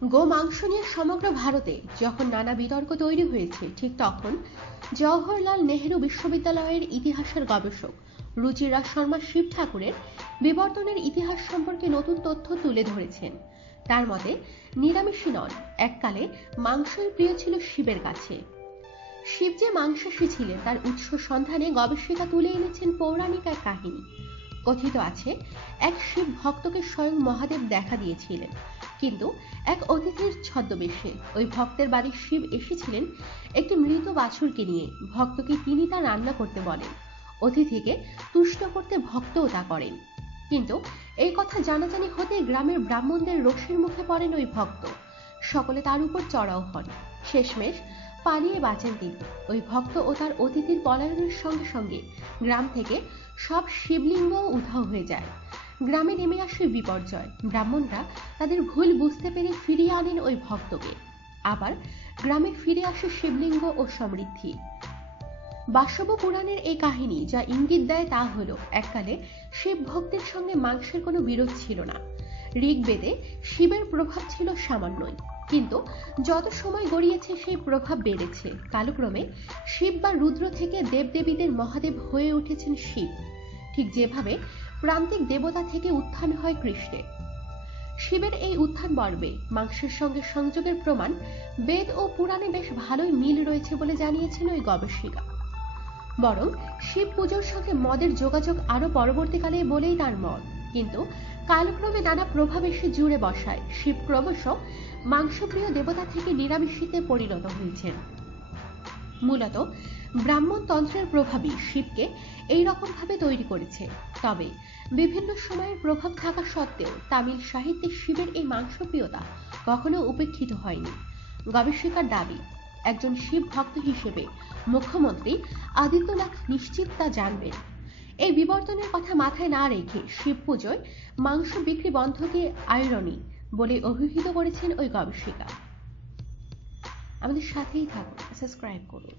গোমাংস নিয়ে সমগ্র ভারতে যখন নানা বিতর্ক তৈরি হয়েছে, ঠিক তখন জওহরলাল নেহেরু বিশ্ববিদ্যালয়ের ইতিহাসের গবেষক রুচিরা শর্মা শিব ঠাকুরের বিবর্তনের ইতিহাস সম্পর্কে নতুন তথ্য তুলে ধরেছেন। তার মতে নিরামিষই নন, এককালে মাংসই প্রিয় ছিল শিবের কাছে। শিব যে মাংসাশী ছিলেন তার উৎস সন্ধানে গবেষিকা তুলে এনেছেন পৌরাণিক এক কাহিনী। কথিত আছে, এক শিব ভক্তকে স্বয়ং মহাদেব দেখা দিয়েছিলেন, কিন্তু এক অতিথির ছদ্মবেশে। ওই ভক্তের বাড়ি শিব এসেছিলেন একটি মৃত বাছুরকে নিয়ে। ভক্তকে তিনি তা রান্না করতে বলেন। অতিথিকে তুষ্ট করতে ভক্তও তা করেন। কিন্তু এই কথা জানাজানি হতে গ্রামের ব্রাহ্মণদের রোষের মুখে পড়েন ওই ভক্ত। সকলে তার উপর চড়াও হন। শেষমেশ পালিয়ে বাঁচেন তিনি। ওই ভক্ত ও তার অতিথির পলায়নের সঙ্গে সঙ্গে গ্রাম থেকে সব শিবলিঙ্গ উধাও হয়ে যায়। গ্রামে নেমে আসে বিপর্যয়। ব্রাহ্মণরা তাদের ভুল বুঝতে পেরে ফিরিয়ে আনেন ওই ভক্তকে। আবার গ্রামে ফিরে আসে শিবলিঙ্গ ও সমৃদ্ধি। বাসব পুরাণের এই কাহিনী যা ইঙ্গিত দেয় তা হলো, এককালে শিব ভক্তের সঙ্গে মাংসের কোনো বিরোধ ছিল না। ঋগ্বেদে শিবের প্রভাব ছিল সামান্যই, কিন্তু যত সময় গড়িয়েছে সেই প্রভাব বেড়েছে। কালক্রমে শিব বা রুদ্র থেকে দেবদেবীদের মহাদেব হয়ে উঠেছেন শিব, ঠিক যেভাবে প্রান্তিক দেবতা থেকে উত্থান হয় কৃষ্ণের। শিবের এই উত্থান পর্বে মাংসের সঙ্গে সংযোগের প্রমাণ বেদ ও পুরাণে বেশ ভালোই মিল রয়েছে বলে জানিয়েছেন ওই গবেষিকা। বরং শিব পুজোর সঙ্গে মদের যোগাযোগ আরো পরবর্তীকালে বলেই তার মত। কিন্তু কালক্রমে নানা প্রভাব এসে জুড়ে বসায় শিব ক্রমশ মাংসপ্রিয় দেবতা থেকে নিরামিষিতে পরিণত হয়েছেন। মূলত ব্রাহ্মণ তন্ত্রের প্রভাবই শিবকে এই রকম ভাবে তৈরি করেছে। তবে বিভিন্ন সময়ের প্রভাব থাকা সত্ত্বেও তামিল সাহিত্যে শিবের এই মাংসপ্রিয়তা কখনো উপেক্ষিত হয়নি। গবেষিকার দাবি, একজন শিব ভক্ত হিসেবে মুখ্যমন্ত্রী আদিত্যনাথ নিশ্চিত তা জানবেন। এই বিবর্তনের কথা মাথায় না রেখে শিব পুজোয় মাংস বিক্রি বন্ধকে আইরনি বলে অভিহিত করেছেন ওই গবেষিকা। আমাদের সাথেই থাকুন, সাবস্ক্রাইব করুন।